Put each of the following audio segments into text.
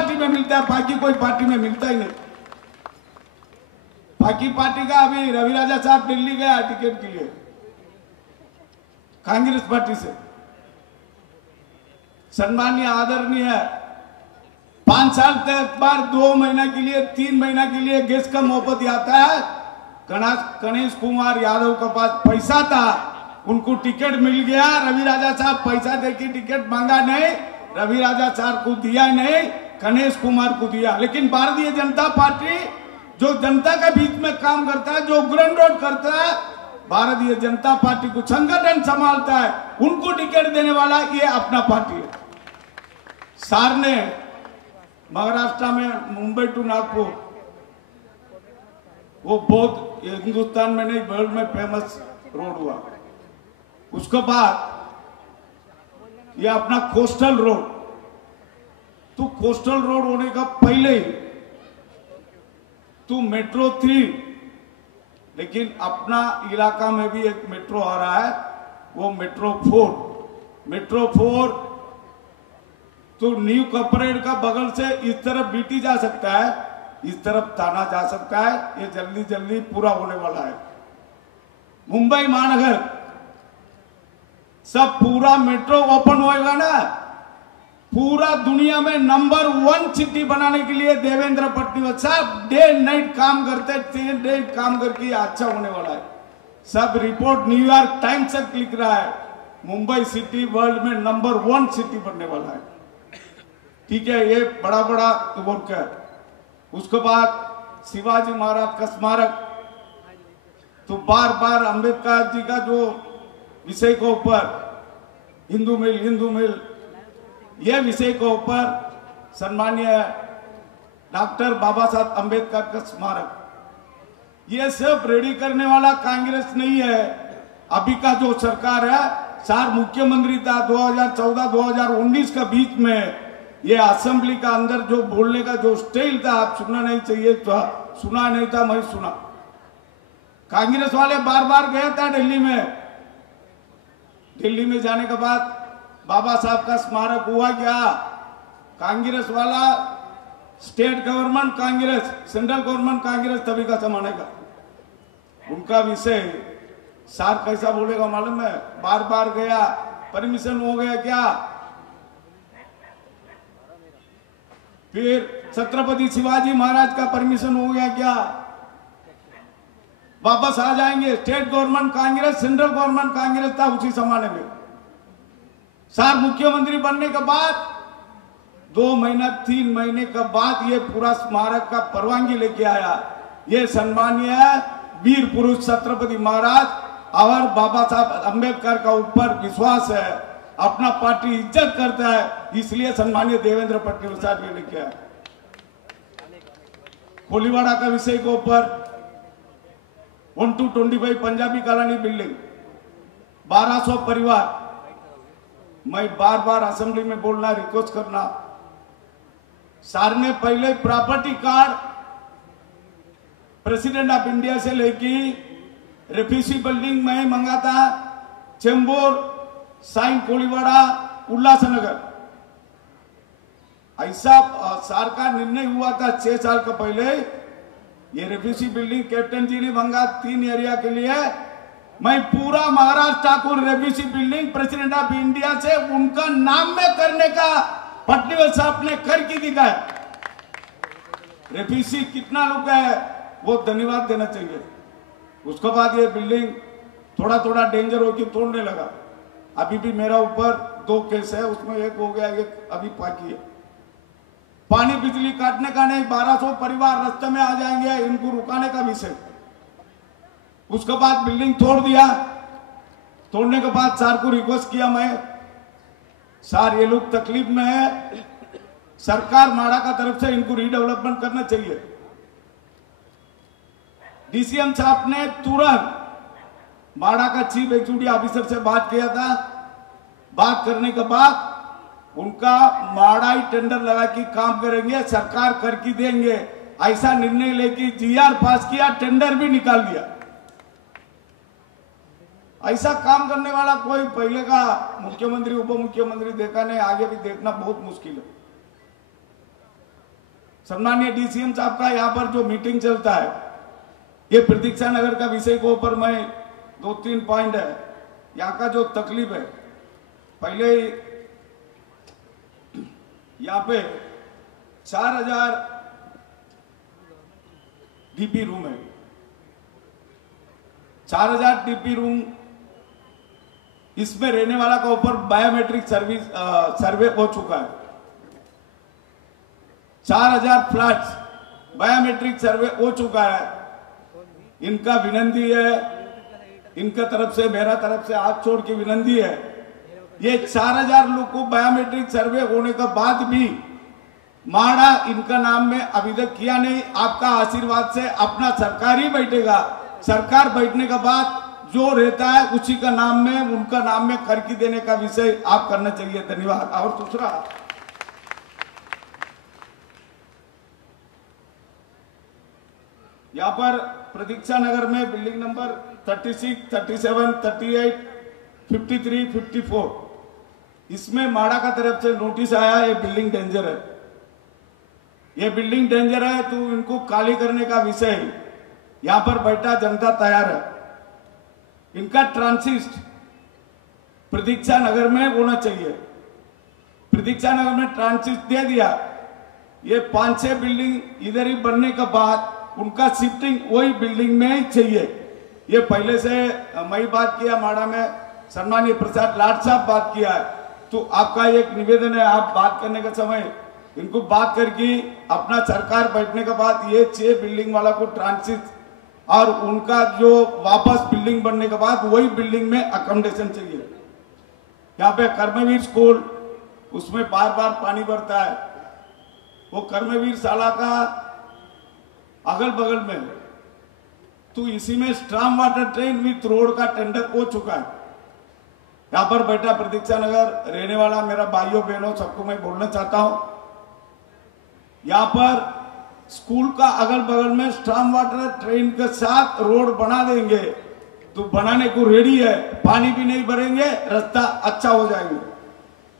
Party में मिलता है, बाकी कोई पार्टी में मिलता ही नहीं। बाकी पार्टी का अभी रवि राजा साहब दिल्ली गया टिकट के लिए कांग्रेस पार्टी से। सम्मानीय आदरणीय है, 5 साल तक बार 2 महीना के लिए 3 महीना के लिए गैस का मुफ्त आता है। गणेश कुमार यादव के पास पैसा था, उनको टिकट मिल गया। रवि राजा साहब पैसा देके टिकट मांगा नहीं, रवि राजा साहब को दिया नहीं, गणेश कुमार को दिया। लेकिन भारतीय जनता पार्टी जो जनता के बीच में काम करता है, जो ग्राउंड रोड करता है, भारतीय जनता पार्टी को संगठन संभालता है, उनको टिकट देने वाला ये अपना पार्टी है। सार ने महाराष्ट्र में मुंबई टू नागपुर, वो बहुत हिंदुस्तान में नहीं वर्ल्ड में फेमस रोड हुआ। उसके बाद ये अपना कोस्टल रोड, तो कोस्टल रोड होने का पहले ही तो मेट्रो 3, लेकिन अपना इलाका में भी एक मेट्रो आ रहा है, वो मेट्रो 4। मेट्रो 4 तो न्यू कॉर्पोरेट का बगल से इस तरफ बीटी जा सकता है, इस तरफ थाना जा सकता है। ये जल्दी जल्दी पूरा होने वाला है। मुंबई महानगर सब पूरा मेट्रो ओपन होएगा ना, पूरा दुनिया में नंबर 1 सिटी बनाने के लिए देवेंद्र फडणवीस साहब डे नाइट काम करते, डे काम करके अच्छा होने वाला है। सब रिपोर्ट न्यूयॉर्क टाइम्स तक लिख रहा है, मुंबई सिटी वर्ल्ड में नंबर 1 सिटी बनने वाला है। ठीक है, ये बड़ा बड़ा वर्क है। उसके बाद शिवाजी महाराज का स्मारक, तो बार बार अंबेडकर जी का जो विषय के ऊपर हिंदू मिल यह विषय के ऊपर सम्मानीय डॉक्टर बाबा साहब अंबेडकर का स्मारक, ये सब रेडी करने वाला कांग्रेस नहीं है। अभी का जो सरकार है, सार मुख्यमंत्री था 2014-2019 का बीच में, ये असेंबली का अंदर जो बोलने का जो स्टाइल था, आप सुनना नहीं चाहिए था, सुना नहीं था, मैं सुना। कांग्रेस वाले बार बार गया था दिल्ली में। दिल्ली में जाने के बाद बाबा साहब का स्मारक हुआ क्या? कांग्रेस वाला state government Congress, central government Congress तभी का जमाने का उनका विषय सार कैसा बोलेगा मालूम है? बार बार गया, परमिशन हो गया क्या? फिर छत्रपति शिवाजी महाराज का परमिशन हो गया क्या? वापस आ जाएंगे। State government Congress, central government Congress था उसी जमाने में। सार मुख्यमंत्री बनने के बाद 2 महीना 3 महीने के बाद ये पूरा स्मारक का परवानगी लेके आया। ये सम्मानीय वीर पुरुष छत्रपति महाराज और बाबा साहब अंबेडकर का ऊपर विश्वास है, अपना पार्टी इज्जत करता है, इसलिए सम्मानीय देवेंद्र फडणवीस साहब ने लेके आया। कोलीवाड़ा का विषय के ऊपर 1225 पंजाबी कॉलोनी बिल्डिंग, 1200 परिवार। मैं बार बार असेंबली में बोलना, रिक्वेस्ट करना, सार ने पहले property card president of India से लेके रेफ्यूजी बिल्डिंग में मंगा था, चेंबूर, साइन कोलीवाड़ा, उल्लासनगर। ऐसा सार का निर्णय हुआ था 6 साल का पहले। ये रेफ्यूजी बिल्डिंग कैप्टन जी ने मंगा 3 एरिया के लिए। मैं पूरा महाराष्ट्र को refugee building president of India से उनका नाम में करने का फडणवीस साहब ने करके दिखाया। रेफ्यूजी कितना लोग है वो धन्यवाद देना चाहिए। उसके बाद ये बिल्डिंग थोड़ा थोड़ा डेंजर होकर तोड़ने लगा। अभी भी मेरा ऊपर 2 केस है, उसमें एक हो गया, एक अभी बाकी है। पानी बिजली काटने का नहीं, 1200 परिवार रास्ते में आ जाएंगे, इनको रुकाने का विषय। उसके बाद बिल्डिंग तोड़ दिया। तोड़ने के बाद सार को रिक्वेस्ट किया मैं, सार ये लोग तकलीफ में है, सरकार माड़ा का तरफ से इनको रीडेवलपमेंट करना चाहिए। डीसीएम साहब ने तुरंत माड़ा का चीफ एग्जीक्यूटिव ऑफिसर से बात किया था। बात करने के बाद उनका माड़ा ही टेंडर लगा कि काम करेंगे, सरकार करके देंगे, ऐसा निर्णय लेके जीआर पास किया, टेंडर भी निकाल दिया। ऐसा काम करने वाला कोई पहले का मुख्यमंत्री उप मुख्यमंत्री देखा नहीं, आगे भी देखना बहुत मुश्किल है। सम्मानीय डीसीएम साहब का यहाँ पर जो मीटिंग चलता है, ये प्रतीक्षा नगर का विषय के ऊपर मैं 2-3 पॉइंट है यहाँ का जो तकलीफ है। पहले यहाँ पे 4000 डीपी रूम है, 4000 डीपी रूम, इसमें रहने वाला का ऊपर बायोमेट्रिक सर्वे हो चुका है। 4000 फ्लैट्स बायोमेट्रिक सर्वे हो चुका है। इनका विनंती है, इनका तरफ से, मेरा तरफ से हाथ छोड़ के विनंती है, ये 4000 लोग को बायोमेट्रिक सर्वे होने के बाद भी माड़ा इनका नाम में अभी तक किया नहीं। आपका आशीर्वाद से अपना सरकार ही बैठेगा, सरकार बैठने के बाद जो रहता है उसी का नाम में, उनका नाम में करके देने का विषय आप करना चाहिए। धन्यवाद। और दूसरा, यहाँ पर प्रतीक्षा नगर में बिल्डिंग नंबर 36, 37, 38, 53, 54, इसमें माड़ा का तरफ से नोटिस आया, ये बिल्डिंग डेंजर है, ये बिल्डिंग डेंजर है, तो इनको खाली करने का विषय यहाँ पर बैठा जनता तैयार है। इनका ट्रांसिस्ट प्रतीक्षा नगर में होना चाहिए। प्रतीक्षा नगर में ट्रांसिस्ट दे दिया, ये 5-6 बिल्डिंग इधर ही बनने के बाद उनका शिफ्टिंग वही बिल्डिंग में ही चाहिए। ये पहले से मैं बात किया, माड़ा में सम्मानीय प्रसाद लाड साहब बात किया है, तो आपका एक निवेदन है, आप बात करने का समय इनको बात करके अपना सरकार बैठने के बाद ये 6 बिल्डिंग वाला को ट्रांसिट और उनका जो वापस बिल्डिंग बनने के बाद वही बिल्डिंग में अकोमोडेशन चाहिए। यहाँ पे कर्मवीर स्कूल, उसमें बार बार पानी भरता है, वो कर्मवीर शाला का अगल बगल में, तो इसी में storm water train with road का टेंडर हो चुका है। यहाँ पर बैठा प्रतीक्षा नगर रहने वाला मेरा भाइयों बहनों सबको मैं बोलना चाहता हूं, यहाँ पर स्कूल का अगल बगल में स्ट्राम वाटर ट्रेन के साथ रोड बना देंगे तो बनाने को रेडी है, पानी भी नहीं भरेंगे, रास्ता अच्छा हो जाएंगे।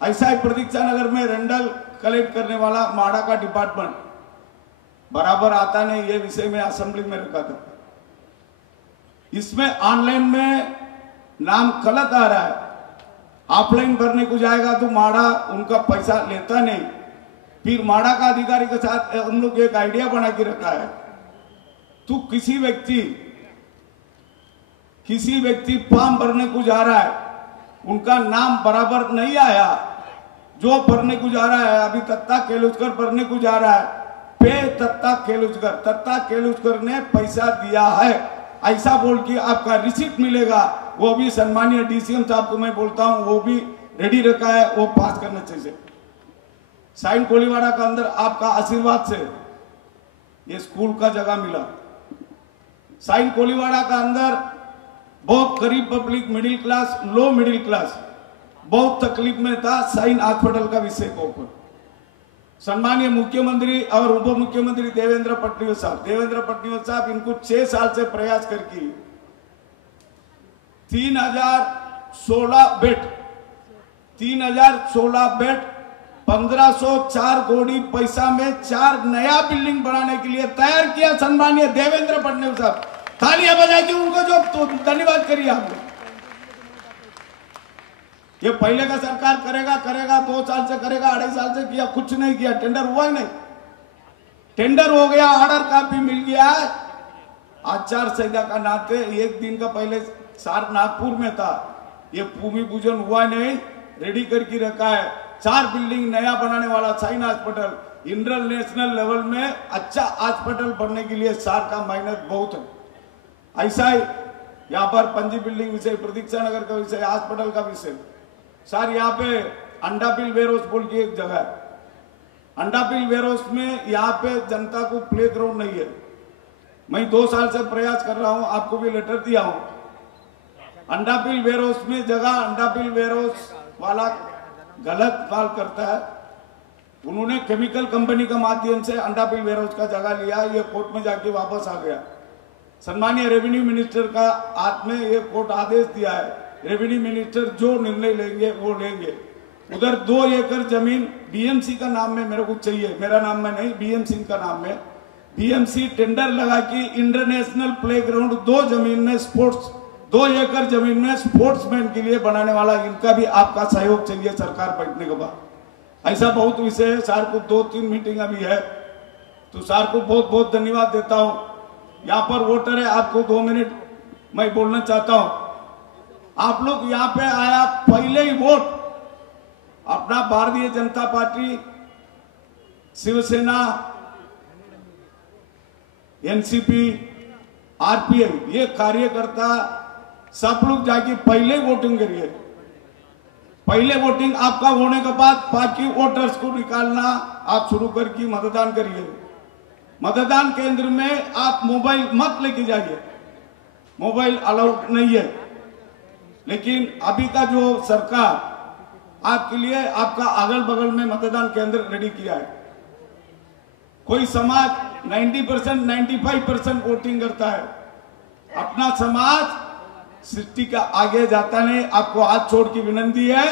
ऐसा ही प्रतीक्षा नगर में रेंडल कलेक्ट करने वाला माड़ा का डिपार्टमेंट बराबर आता नहीं, ये विषय में असेंबली में रखा था। इसमें ऑनलाइन में नाम गलत आ रहा है, ऑफलाइन भरने को जाएगा तो माड़ा उनका पैसा लेता नहीं। फिर माड़ा का अधिकारी के साथ हम लोग एक आइडिया बना के रखा है, तो किसी व्यक्ति फॉर्म भरने को जा रहा है, उनका नाम बराबर नहीं आया, जो भरने को जा रहा है अभी तत्ता केलुचकर भरने को जा रहा है, पे तत्ता केलुचकर ने पैसा दिया है ऐसा बोल के आपका रिसिप्ट मिलेगा, वो भी सम्मानीय डीसीएम साहब को मैं बोलता हूं, वो भी रेडी रखा है, वो पास करना चाहिए। साइन कोलीवाड़ा का अंदर आपका आशीर्वाद से ये स्कूल का जगह मिला। साइन कोलीवाड़ा का अंदर बहुत गरीब public, middle class, low middle class बहुत तकलीफ में था साइन हॉस्पिटल का विषय के ऊपर। सम्मानीय मुख्यमंत्री और उप मुख्यमंत्री देवेंद्र फडणवीस साहब इनको 6 साल से प्रयास करके 3016 बेड 1504 करोड़ पैसा में 4 नया बिल्डिंग बनाने के लिए तैयार किया सम्मानीय देवेंद्र फडणवीस साहब। तालियां बजा के उनको जो तो धन्यवाद करिए आप। ये पहले का सरकार करेगा 2 साल से करेगा, 2.5 साल से किया, कुछ नहीं किया, टेंडर हुआ ही नहीं। टेंडर हो गया, ऑर्डर कापी मिल गया, आचार संहिता का नाते 1 दिन का पहले सार नागपुर में था, ये भूमि पूजन हुआ नहीं, रेडी करके रखा है। 4 बिल्डिंग नया बनाने वाला साइन हॉस्पिटल इंटरनेशनल लेवल में अच्छा हॉस्पिटल बनने के लिए सार का मेहनत बहुत है। ऐसा ही यहाँ पर पंजी बिल्डिंग विषय, प्रतीक्षा नगर का विषय, हॉस्पिटल का विषय। सर यहाँ पे अंडापिल वेयरहाउस बोल की एक जगह है, अंडापिल वेयरहाउस में यहाँ पे जनता को प्ले ग्राउंड नहीं है। मैं 2 साल से प्रयास कर रहा हूँ, आपको भी लेटर दिया हूँ। अंडापिल वेयरहाउस में जगह, अंडापिल वेयरहाउस वाला गलत कॉल करता है, उन्होंने केमिकल कंपनी का माध्यम से अंडापिल वेयरहाउस का जगह लिया, ये कोर्ट में जाके वापस आ गया। सम्मानीय रेवेन्यू मिनिस्टर का हाथ में ये कोर्ट आदेश दिया है, रेवेन्यू मिनिस्टर जो निर्णय लेंगे वो लेंगे। उधर 2 एकड़ जमीन बीएमसी का नाम में मेरे को चाहिए, मेरा नाम में नहीं, बीएमसी का नाम में। बीएमसी टेंडर लगा कि इंटरनेशनल प्लेग्राउंड 2 जमीन में स्पोर्ट्स 2 एकड़ जमीन में स्पोर्ट्समैन के लिए बनाने वाला, इनका भी आपका सहयोग चाहिए सरकार बैठने के बाद। ऐसा बहुत विषय है, सर को 2-3 मीटिंग अभी है, तो सर को बहुत बहुत धन्यवाद देता हूं। यहाँ पर वोटर है, आपको 2 मिनट मैं बोलना चाहता हूं। आप लोग यहाँ पे आया, पहले ही वोट अपना Bharatiya Janata party, Shiv Sena, NCP, RPF, ये कार्यकर्ता सब लोग जाके पहले वोटिंग करिए। पहले वोटिंग आपका होने के बाद बाकी वोटर्स को निकालना आप शुरू करके मतदान करिए। मतदान केंद्र में आप मोबाइल मत लेके जाइए, मोबाइल अलाउड नहीं है। लेकिन अभी का जो सरकार आपके लिए आपका अगल बगल में मतदान केंद्र रेडी किया है। कोई समाज 90% 95% वोटिंग करता है, अपना समाज 60 का आगे जाता नहीं। आपको हाथ छोड़ की विनती है,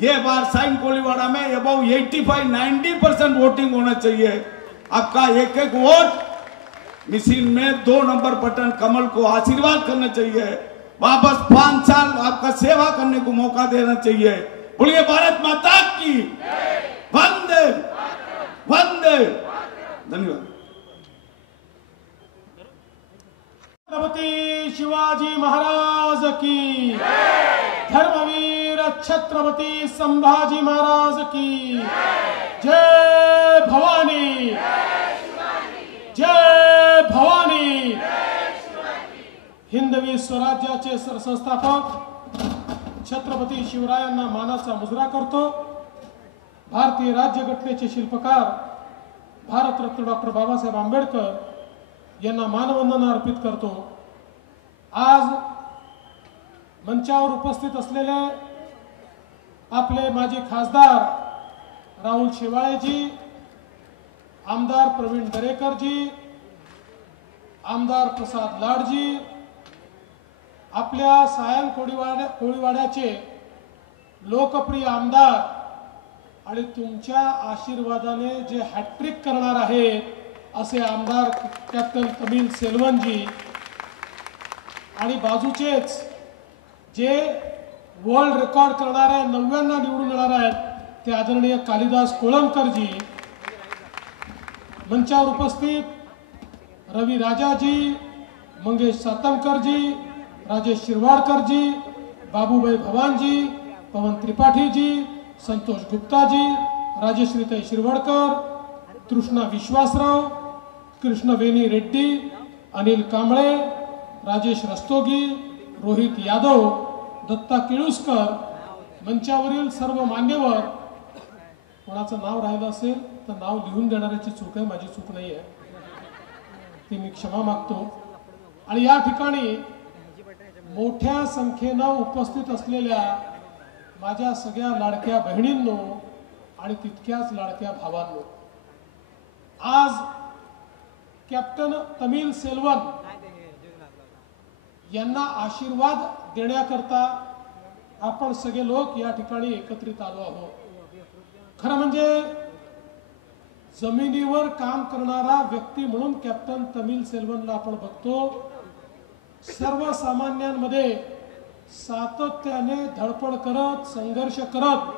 ये बार साइन कोलीवाड़ा में अबाउ 85-90% वोटिंग होना चाहिए। आपका एक एक वोट मशीन में 2 नंबर बटन कमल को आशीर्वाद करना चाहिए। वापस 5 साल आपका सेवा करने को मौका देना चाहिए। बोलिए भारत माता की वंदे वंदे। धन्यवाद। छत्रपति शिवाजी महाराज की, धर्मवीर छत्रपति संभाजी महाराज की जय भवानी, जय भवानी। हिंदवी स्वराज्याचे सरसंस्थापक छत्रपती शिवरायांना मानाचा मुजरा करतो। भारतीय राज्यघटनेचे शिल्पकार भारतरत्न डॉक्टर बाबासाहेब आंबेडकर यांना मानवंदना अर्पित करतो। आज मंचावर उपस्थित असलेले आपले माजी खासदार राहुल शेवाळेजी, आमदार प्रवीण दरेकरजी, आमदार प्रसाद लाडजी, आपल्या सायन कोळीवाड्याचे लोकप्रिय आमदार आणि तुमच्या आशीर्वादाने जे हॅट्रिक करणार आहेत असे आमदार कॅप्टन तमिल सेल्वनजी, आणि बाजूचेच जे वर्ल्ड रेकॉर्ड करणारे 99 निवडून येणार आहेत ते आदरणीय कालिदास कोळंबकरजी, मंचावर उपस्थित रवी राजाजी, मंगेश सातमकरजी, राजेश शिरवाडकरजी, बाबूभाई भवानजी, पवन त्रिपाठीजी, संतोष गुप्ताजी, राजेश्रीताई शिरवाडकर, तृष्णा विश्वासराव, कृष्णवेणी रेड्डी, अनिल कांबळे, राजेश रस्तोगी, रोहित यादव, दत्ता किळुसकर, मंचावरील सर्व मान्यवर। कोणाचं नाव राहिलं असेल तर नाव लिहून देणाऱ्याची चूक आहे, माझी चूक नाही आहे, ती मी क्षमा मागतो। आणि या ठिकाणी मोठ्या संख्येनं उपस्थित असलेल्या माझ्या सगळ्या लाडक्या बहिणींनो आणि तितक्याच लाडक्या भावांनो, आज कॅप्टन तमिल सेल्वन यांना आशीर्वाद देण्याकरता आपण सगळे लोक या ठिकाणी एकत्रित आलो आहोत। खरं म्हणजे जमिनीवर काम करणारा व्यक्ती म्हणून कॅप्टन तमिल सेल्वनला आपण बघतो। सर्वसामान्यांमध्ये सातत्याने धडपड करत, संघर्ष करत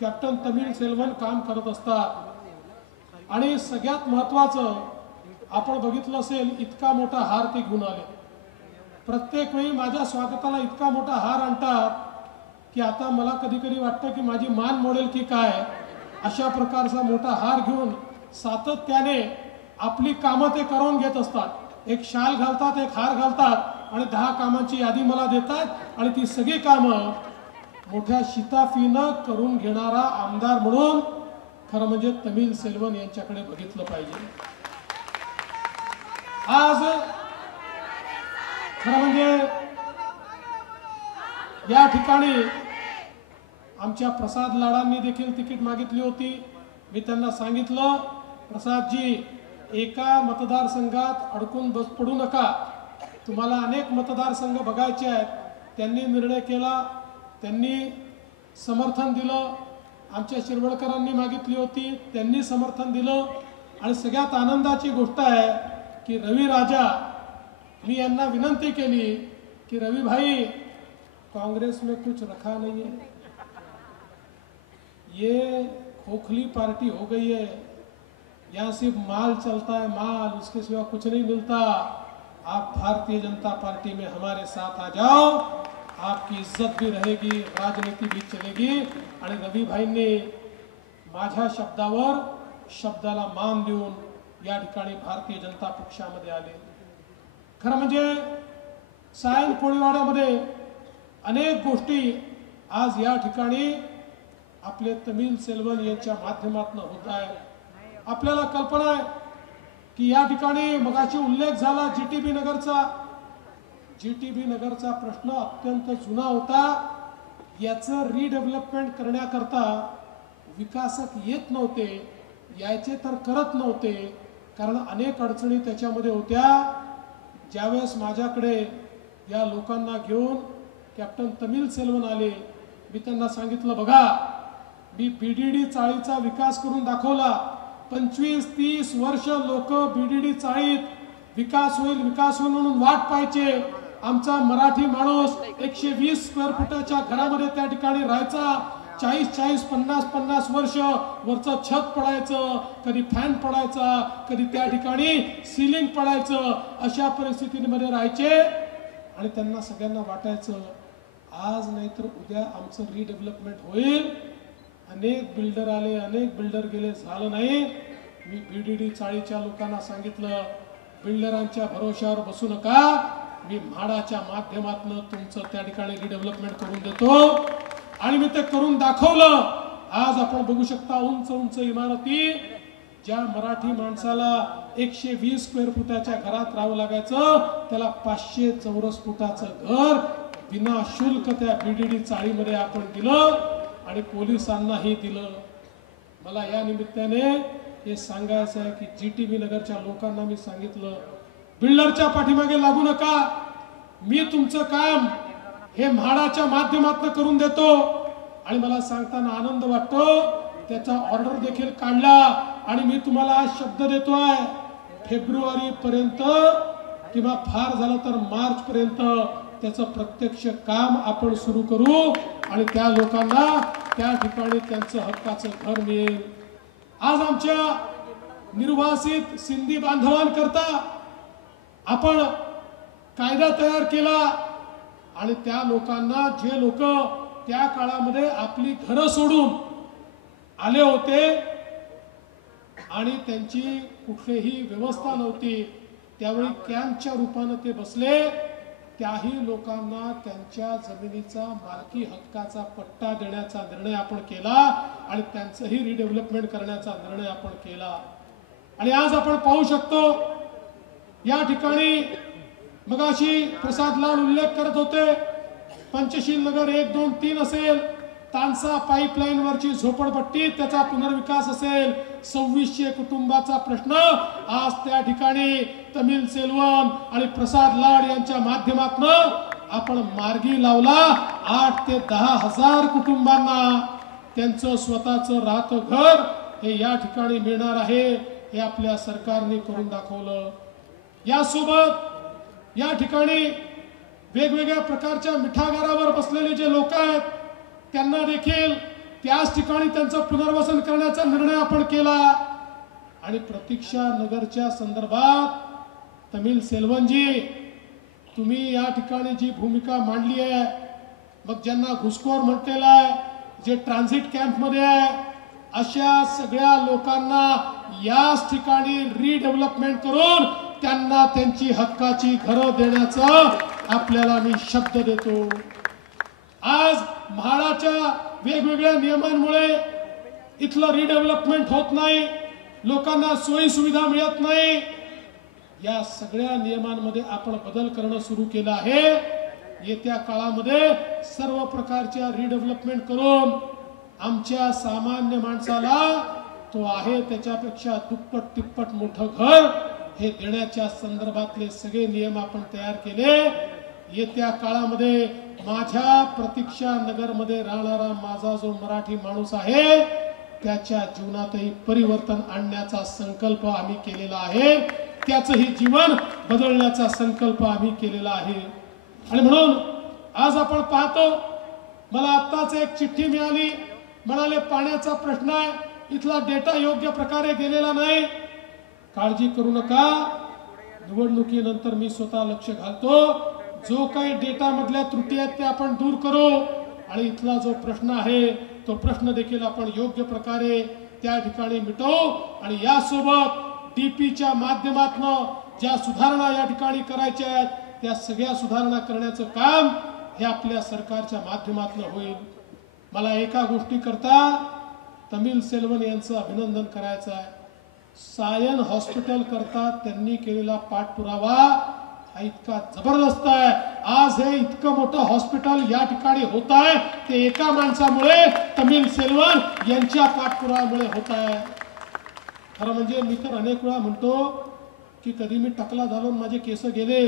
कॅप्टन तमिल सेल्वन काम करत असतात। आणि सगळ्यात महत्त्वाचं आपण बघितलं असेल, इतका मोठा हार ते घेऊन आले। प्रत्येक वेळी माझ्या स्वागताला इतका मोठा हार आणतात की आता मला कधी कधी वाटतं की माझी मान मोडेल की काय। अशा प्रकारचा मोठा हार घेऊन सातत्याने आपली कामं ते करून घेत असतात। एक शाल घालतात, एक हार घालतात आणि 10 कामांची यादी मला देतात आणि ती सगळी कामं मोठ्या शिताफीनं करून घेणारा आमदार म्हणून खरं म्हणजे तमिल सेल्वन यांच्याकडे बघितलं पाहिजे। आज खरं म्हणजे या ठिकाणी आमच्या प्रसाद लाडांनी देखील तिकीट मागितली होती। मी त्यांना सांगितलं, प्रसादजी एका मतदारसंघात अडकून पडू नका, तुम्हाला अनेक मतदारसंघ बघायचे आहेत। त्यांनी निर्णय केला, त्यांनी समर्थन दिलं, आमच्या शिरवळकरांनी मागितली होती, त्यांनी समर्थन दिलं. आणि सगळ्यात आनंदाची गोष्ट आहे की रवी राजा, मी यांना विनंती केली कि रवि भाई, कांग्रेस में कुछ रखा नहीं है, ये खोखली पार्टी हो गई है, यहाँ सिर्फ माल चलता है, माल, उसके सिवा कुछ नहीं मिलता. आप भारतीय जनता पार्टी में हमारे साथ आ जाओ, आपकी इज्जत भी रहेगी, राजनीति भी चलेगी. आणि रवी भाईंनी माझ्या शब्दाला मान देऊन या ठिकाणी भारतीय जनता पक्षामध्ये आले. खरं म्हणजे सायन कोळीवाड्यामध्ये अनेक गोष्टी आज या ठिकाणी आपले तमिल सेल्वन यांच्या माध्यमातून होत आहेत. आपल्याला कल्पना आहे की या ठिकाणी मगाशी उल्लेख झाला जीटीबी नगरचा प्रश्न अत्यंत जुना होता. याचं रिडेव्हलपमेंट करण्याकरता विकासक येत नव्हते, यायचे तर करत नव्हते, कारण अनेक अडचणी त्याच्यामध्ये होत्या. ज्यावेळेस माझ्याकडे या लोकांना घेऊन कॅप्टन तमिल सेल्वन आले, मी त्यांना सांगितलं, बघा, मी बीडीडी चाळीचा विकास करून दाखवला. 25-30 वर्ष लोक बीडीडी चाळीत विकास होईल म्हणून वाट पाहायचे. आमचा मराठी माणूस 120 स्क्वेअर फुटाच्या घरामध्ये त्या ठिकाणी राहायचा. 40-40, 50-50 वर्ष वरचं छत पडायचं, कधी फॅन पडायचा, कधी त्या ठिकाणी सिलिंग पडायचं, अशा परिस्थितीमध्ये राहायचे. आणि त्यांना सगळ्यांना वाटायचं आज नाहीतर उद्या आमचं रिडेव्हलपमेंट होईल. अनेक बिल्डर आले, अनेक बिल्डर गेले, झालं नाही. मी बीडीडी चाळीच्या लोकांना सांगितलं, बिल्डरांच्या भरोश्यावर बसू नका, मी म्हाडाच्या माध्यमातून तुमचं त्या ठिकाणी रिडेव्हलपमेंट करून देतो. आणि मी ते करून दाखवलं. आज आपण बघू शकता उंच उंच इमारती. ज्या मराठी माणसाला 120 स्क्वेअर फुटाच्या घरात राहावं लागायचं, त्याला 500 चौरस फुटाचं घर विना शुल्क त्या बीडीडी चाळीमध्ये आपण दिलं आणि पोलिसांनाही दिलं. मला या निमित्ताने हे सांगायचं आहे की जीटीबी नगरच्या लोकांना मी सांगितलं, बिल्डरच्या पाठीमागे लागू नका, मी तुमचं काम हे म्हाडाच्या माध्यमातून करून देतो. आणि मला सांगताना आनंद वाटतो, त्याचा ऑर्डर देखील काढला. आणि मी तुम्हाला आज शब्द देतोय, फेब्रुवारी पर्यंत किंवा फार झालं तर मार्च पर्यंत त्याचं प्रत्यक्ष काम आपण सुरू करू आणि त्या लोकांना त्या ठिकाणी त्यांचं हक्काचं घर मिळेल. आज आमच्या निर्वासित सिंधी बांधवांकरता आपण कायदा तयार केला आणि त्या लोकांना, जे लोक त्या काळामध्ये आपली घरं सोडून आले होते आणि त्यांची कुठलीही व्यवस्था नव्हती, त्यावेळी कॅम्पच्या रूपाने ते बसले, त्याही लोकांना त्यांच्या जमिनीचा मालकी हक्काचा पट्टा देण्याचा निर्णय आपण केला आणि त्यांचंही रिडेव्हलपमेंट करण्याचा निर्णय आपण केला. आणि आज आपण पाहू शकतो या ठिकाणी मगाशी प्रसाद लाड उल्लेख करत होते, पंचशील नगर 1, 2, 3 असेल, तानसा पाईपलाईन वरची झोपडपट्टी, त्याचा पुनर्विकास असेल, 2600 कुटुंबाचा प्रश्न आज त्या ठिकाणी तमिल सेल्वन आणि प्रसाद लाड यांच्या माध्यमातून आपण मार्गी लावला. 8 ते 10 हजार कुटुंबांना त्यांचं स्वतःचं राहतं घर हे या ठिकाणी मिळणार आहे. हे आपल्या सरकारने करून दाखवलं. यासोबत या ठिकाणी वेगवेगळ्या प्रकारच्या मिठागरावर बसलेले जे लोक आहेत त्यांना देखील त्याच ठिकाणी त्यांचं पुनर्वसन करण्याचा निर्णय आपण केला. आणि प्रतीक्षा नगरच्या संदर्भात तमिल सेल्वनजी, तुम्ही या ठिकाणी जी भूमिका मांडली आहे, मग ज्यांना घुसखोर म्हटलेलं आहे, जे ट्रान्झिट कॅम्पमध्ये आहे, अशा सगळ्या लोकांना याच ठिकाणी रिडेव्हलपमेंट करून त्यांना त्यांची हक्काची घरं देण्याचा आपल्याला मी शब्द देतो. आज म्हाडाच्या वेगवेगळ्या नियमांमुळे इथलं रिडेव्हलपमेंट होत नाही, लोकांना सोयी सुविधा मिळत नाही. या सगळ्या नियमांमध्ये आपण बदल करणं सुरू केलं आहे. येत्या काळामध्ये सर्व प्रकारच्या रिडेव्हलपमेंट करून आमच्या सामान्य माणसाला तो आहे त्याच्यापेक्षा दुप्पट तिप्पट मोठं घर हे देण्याच्या संदर्भातले सगळे नियम आपण तयार केले. येत्या काळामध्ये माझ्या प्रतीक्षा नगरमध्ये राहणारा माझा जो मराठी माणूस आहे त्याच्या जीवनातही परिवर्तन आणण्याचा संकल्प आम्ही केलेला आहे, त्याचंही जीवन बदलण्याचा संकल्प आम्ही केलेला आहे। आणि म्हणून आज आपण पाहतो, मला आत्ताच एक चिठ्ठी मिळाली, म्हणाले पाण्याचा प्रश्न आहे, इथला डेटा योग्य प्रकारे गेलेला नाही। काळजी करू नका, निवडणुकीनंतर मी स्वतः लक्ष घालतो, जो काही डेटा मधल्या त्रुटी आहेत ते आपण दूर करू आणि इथला जो प्रश्न आहे तो प्रश्न देखील आपण योग्य प्रकारे त्या ठिकाणी मिटवू आणि यासोबत डीपीच्या माध्यमातून ज्या सुधारणा या ठिकाणी करायच्या आहेत त्या सगळ्या सुधारणा करण्याचं काम हे आपल्या सरकारच्या माध्यमातून होईल। मला एका गोष्टी करता तमिल सेल्वन यांचं अभिनंदन करायचं आहे। सायन हॉस्पिटल करता त्यांनी केलेला पाठपुरावा हा इतका जबरदस्त आहे। आज हे इतकं मोठं हॉस्पिटल या ठिकाणी होत आहे ते एका माणसामुळे, तमिल सेल्वन यांच्या पाठपुराव्यामुळे होत आहे। खरं म्हणजे मी तर अनेक वेळा म्हणतो की कधी मी टकला झालो माझे केस गेले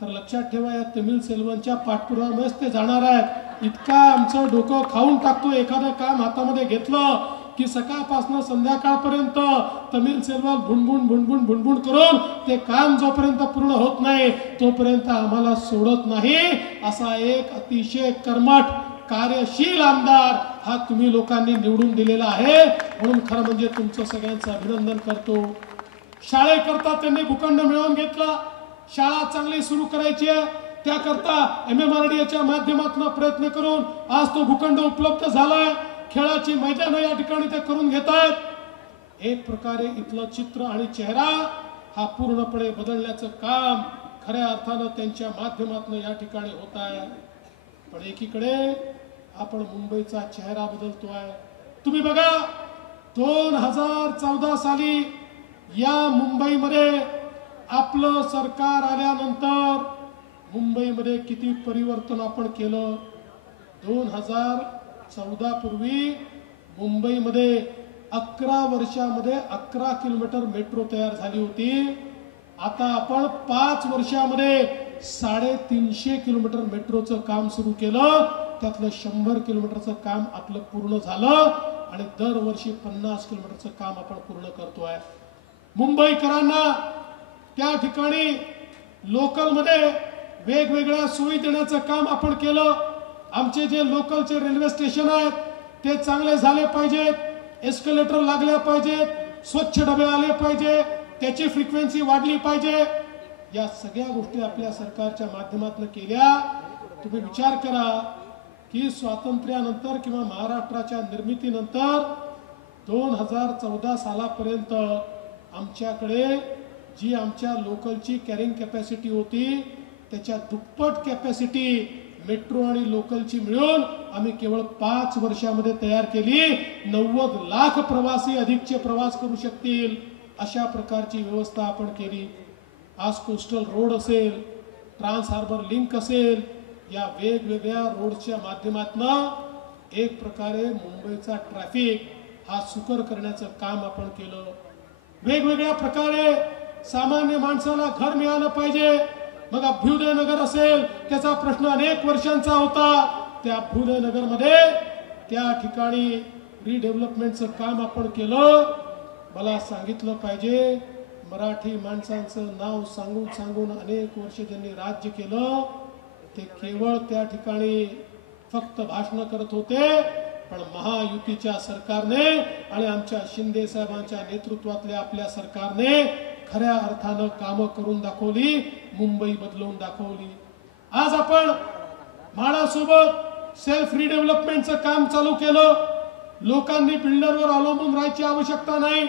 तर लक्षात ठेवा या तमिल सेल्वनच्या पाठपुराव्यामुळेच ते जाणार आहेत। इतका आमचं डोकं खाऊन टाकतो, एखादं काम हातामध्ये घेतलं की सकाळपासून संध्याकाळपर्यंत तमिल सेल्वन भुणभुण भुणभुण भुणभुण करून ते काम जोपर्यंत पूर्ण होत नाही तोपर्यंत आम्हाला सोडत नाही। असा एक अतिशय कर्मठ कार्यशील आमदार हा तुम्ही लोकांनी निवडून दिलेला आहे, म्हणून खरं म्हणजे तुमचं सगळ्यांचं अभिनंदन करतो। शाळेकरता त्यांनी भूखंड मिळवून घेतला, शाळा चांगली सुरू करायची आहे त्याकरता MMRDAच्या माध्यमातून प्रयत्न करून आज तो भूखंड उपलब्ध झालाय। खेळाची मैदान या ठिकाणी ते करून घेत आहेत। एक प्रकारे इथलं चित्र आणि चेहरा हा पूर्णपणे बदलण्याचं काम खऱ्या अर्थानं त्यांच्या माध्यमातून या ठिकाणी होत आहे। पण एकीकडे आपण मुंबईचा चेहरा बदलतोय। तुम्ही बघा 2014 साली या मुंबईमध्ये आपलं सरकार आल्यानंतर मुंबईमध्ये किती परिवर्तन आपण केलं। 2014 पूर्वी मुंबईमध्ये 11 वर्षामध्ये 11 किलोमीटर मेट्रो तयार झाली होती। आता आपण 5 वर्षामध्ये 350 किलोमीटर मेट्रोचं काम सुरू केलं, त्यातलं 100 किलोमीटरचं काम आपलं पूर्ण झालं आणि दरवर्षी 50 किलोमीटरचं काम आपण पूर्ण करतोय। मुंबईकरांना त्या ठिकाणी लोकलमध्ये वेगवेगळ्या सोयी देण्याचं काम आपण केलं। आमचे जे लोकलचे रेल्वे स्टेशन आहेत ते चांगले झाले पाहिजेत, एस्केलेटर लागले पाहिजेत, स्वच्छ डबे आले पाहिजे, त्याची फ्रिक्वेन्सी वाढली पाहिजे। या सगळ्या गोष्टी आपल्या सरकारच्या माध्यमातून केल्या। तुम्ही विचार करा की स्वातंत्र्यानंतर किंवा महाराष्ट्राच्या निर्मितीनंतर 2014 सालापर्यंत आमच्याकडे जी आमच्या लोकलची कॅरिंग कॅपॅसिटी होती त्याच्या दुप्पट कॅपॅसिटी मेट्रो आणि लोकलची मिळून आम्ही केवळ 5 वर्षामध्ये तयार केली। 90 लाख प्रवासी अधिकचे प्रवास करू शकतील अशा प्रकारची व्यवस्था आपण केली। आज कोस्टल रोड असेल, ट्रान्स हार्बर लिंक असेल, या वेगवेगळ्या रोडच्या माध्यमातून एक प्रकारे मुंबईचा ट्रॅफिक हा सुकर करण्याचं काम आपण केलं। वेगवेगळ्या प्रकारे सामान्य माणसाला घर मिळालं पाहिजे, मग अभ्युदय नगर असेल त्याचा प्रश्न अनेक वर्षांचा होता। त्या अभ्युदय नगर मध्ये त्या ठिकाणी रिडेव्हलपमेंटचं काम आपण केलं। मला सांगितलं पाहिजे मराठी माणसांचं नाव सांगून सांगून अनेक वर्ष ज्यांनी राज्य केलं ते केवळ त्या ठिकाणी फक्त भाषण करत होते, पण महायुतीच्या सरकारने आणि आमच्या शिंदे साहेबांच्या नेतृत्वातल्या आपल्या सरकारने खऱ्या अर्थानं कामं करून दाखवली, मुंबई बदलून दाखवली। आज आपण म्हाडासोबत सेल्फ रिडेव्हलपमेंटचं काम चालू केलं। लोकांनी बिल्डरवर अवलंबून राहायची आवश्यकता नाही।